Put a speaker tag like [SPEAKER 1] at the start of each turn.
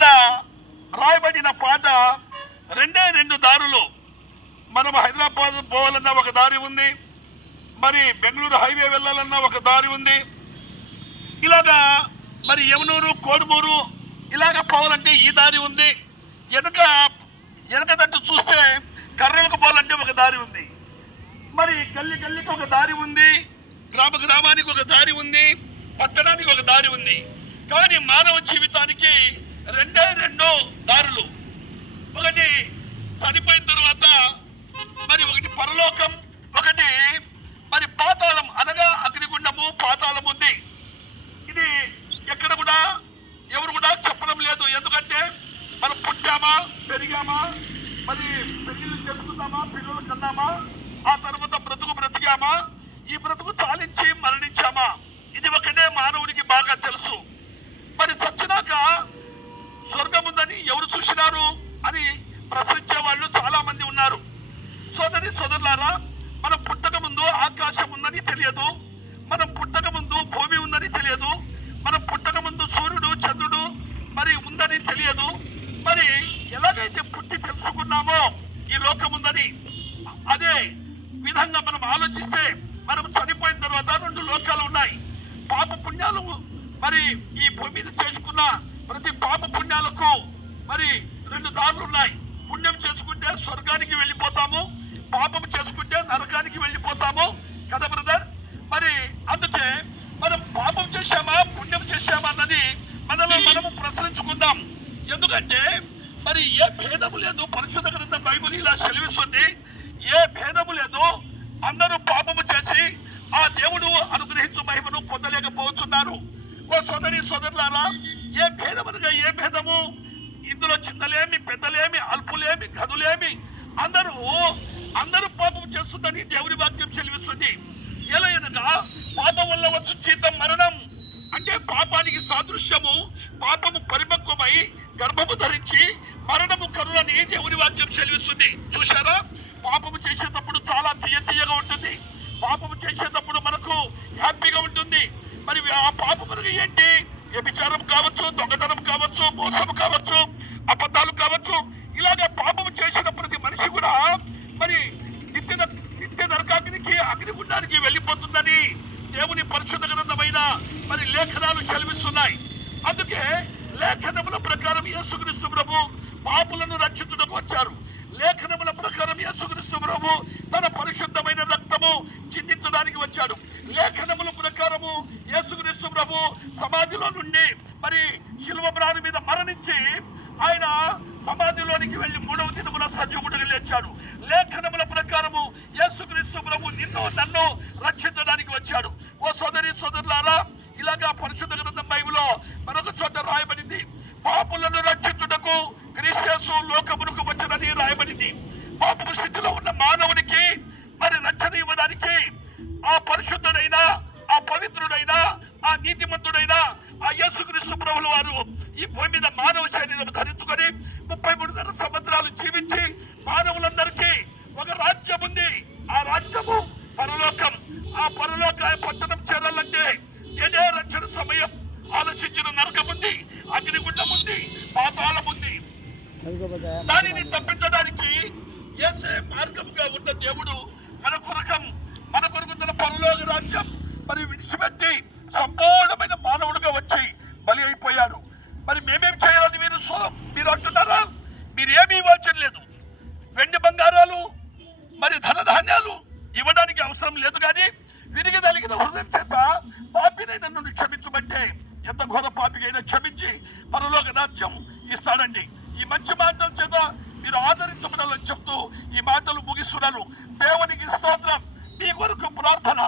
[SPEAKER 1] ఇక్కడ రాయబడిన పాట రెండే రెండు దారులు. మనం హైదరాబాద్ పోవాలన్నా ఒక దారి ఉంది. మరి బెంగళూరు హైవే వెళ్ళాలన్నా ఒక దారి ఉంది. ఇలాగా మరి యమునూరు కోడుమూరు ఇలాగ పోవాలంటే ఈ దారి ఉంది. వెనుక వెనక తట్టు చూస్తే కర్రలకు పోవాలంటే ఒక దారి ఉంది. మరి గల్లి గల్లికి ఒక దారి ఉంది. గ్రామ గ్రామానికి ఒక దారి ఉంది. పట్టణానికి ఒక దారి ఉంది. కానీ మానవ జీవితానికి రెండే రెండు దారులు. ఒకటి చనిపోయిన తర్వాత మరి ఒకటి పరలోకం ఒకటి మరి పాతాళం అనగా అగ్నిగుండము పాతాళం ఉంది. ఇది ఎక్కడ కూడా ఎవరు కూడా చెప్పడం లేదు. ఎందుకంటే మనం పుట్టామా పెరిగామా మరి పెళ్ళి చేసుకున్నామా పిల్లలు కన్నామా ఆ తర్వాత బ్రతుకు బ్రతికామా ఈ బ్రతుకు చాలించి మరణించామా. ఇది ఒకటే మానవునికి బాగా తెలుసు మరి చచ్చినాక స్వర్గం ఉందని ఎవరు చూసినారు అని ప్రశ్నించే వాళ్ళు చాలా మంది ఉన్నారు సోదరి సోదరులారా మనం పుట్టక ముందు ఆకాశం ఉందని తెలియదు. మనం పుట్టక ముందు భూమి ఉందని తెలియదు. మనం పుట్టక ముందు సూర్యుడు చంద్రుడు మరి ఉందని తెలియదు. మరి ఎలాగైతే పుట్టి తెలుసుకున్నామో ఈ లోకం ఉందని అదే విధంగా మనం ఆలోచిస్తే మనం చనిపోయిన తర్వాత రెండు లోకాలు ఉన్నాయి. పాప పుణ్యాలు మరి ఈ భూమి మీద చేసుకున్న ప్రతి పాప పుణ్యాలకు మరి రెండు దారులు ఉన్నాయి. పుణ్యం చేసుకుంటే స్వర్గానికి వెళ్ళిపోతాము. పాపం చేసుకుంటే నరకానికి వెళ్ళిపోతాము కదా బ్రదర్ మరి అందుకే మనం పాపం చేశామా పుణ్యం చేశామా అన్నది మనలో మనము ప్రశ్నించుకుందాం. ఎందుకంటే మరి ఏ భేదము లేదు పరిశుద్ధ గ్రంథం బైబుల్ ఇలా సెలవిస్తుంది. ఏ భేదము లేదు అందరూ పాపము చేసి ఆ దేవుడు అనుగ్రహించు మహిమను పొందలేకపోతున్నారు. ఓ సోదరి సోదరులారా ఏ భేదమునగా ఏ భేదము? ఇందులో చిన్నలేమి పెద్దలేమి అల్పులేమి గదులేమి అందరూ అందరూ పాపం చేస్తుందని దేవుని వాక్యం చెలివిస్తుంది ఎలా పాపం వల్ల వచ్చు జీతం మరణం. అంటే పాపానికి సాదృశ్యము పాపము పరిపక్వమై గర్భము ధరించి మరణము కరులని దేవుని వాక్యం చెలివిస్తుంది చూశారా? పాపము చేసేటప్పుడు చాలా తీయ తీయగా ఉంటుంది. పాపము చేసేటప్పుడు మనకు హ్యాపీగా ఉంటుంది. మరి ఆ పాపము ఏంటి? వ్యభిచారం కావచ్చు దొంగతనం కావచ్చు మోసము కావచ్చు అబద్ధాలు కావచ్చు ఇలాగ పాపము చేసిన ప్రతి మనిషి కూడా మరి నిత్య నర- నిత్య నరకాగ్నికి అగ్నిగుండానికి దేవుని పరిశుద్ధ గ్రంథమైన మరి లేఖనాలు చదివిస్తున్నాయి అందుకే లేఖనముల ప్రకారం యేసుక్రీస్తు ప్రభు పాపులను రక్షించుటకు వచ్చారు. లేఖనముల ప్రకారం యేసుక్రీస్తు ప్రభు తన పరిశుద్ధమైన రక్తము చిందించడానికి వచ్చాడు. లేఖనముల ప్రకారము యేసుక్రీస్తు ప్రభు సమాధిలో నుండి మరి శిల్వ ప్రాణి మీద మరణించి ఆయన సమాధిలోనికి వెళ్ళి మూడవ దినమున సజీవుడిగా లేచాడు. లేఖనముల ప్రకారము యేసుక్రీస్తు ప్రభు నిన్ను నన్ను రక్షించడానికి వచ్చాడు. ఓ సోదరి సోదరులారా ఇలాగా పరిశుద్ధ గ్రంథం బైబిల్లో మరొక చోట రాయబడింది. పాపులను రక్షించుటకు క్రీస్తు లోకమునకు వచ్చనని రాయబడింది. పాపపు స్థితిలో ఉన్న మానవునికి మరి రక్షణ ఇవ్వడానికి ఆ పరిశుద్ధుడైన ఆ పవిత్రుడైన ఆ నీతిమంతుడైన ఆ యేసుక్రీస్తు ప్రభుల వారు ఈ భూమి మీద మానవ శరీరం ధరించుకొని ముప్పై మూడున్నర సంవత్సరాలు జీవించి మానవులందరికీ ఒక రాజ్యం ఉంది ఆ రాజ్యము పరలోకం ఆ పరలోక పట్టణం చేరాలంటే ఏదే రక్షణ సమయం ఆలోచించిన నరకం ఉంది అగ్నిగుండం ఉంది పాతాళం ఉంది దానిని తప్పించడానికి ఏసే మార్గంగా ఉన్న దేవుడు మన కొరకం మన కొరకు తన పరలోక రాజ్యం మరి విడిచిపెట్టి సంపూర్ణమైన మానవుడిగా వచ్చి బలి అయిపోయాడు. మరి మేమేం చేయాలి మీరు మీరు అంటున్నారా? మీరేమి ఇవ్వాల్సిన లేదు. వెండి బంగారాలు మరి ధనధాన్యాలు ఇవ్వడానికి అవసరం లేదు కానీ విరిగి తలిగిన హృదయం చేత పాపినైన నన్ను క్షమించమంటే ఎంత ఘోర పాపికైనా క్షమించి పరలోక రాజ్యం ఇస్తాడండి. ఈ మంచి మాటల చేత మీరు ఆదరించబడాలని చెప్తూ ఈ మాటలు ముగిస్తున్నాను. దేవునికి స్తోత్రం. మీ కొరకు ప్రార్థన.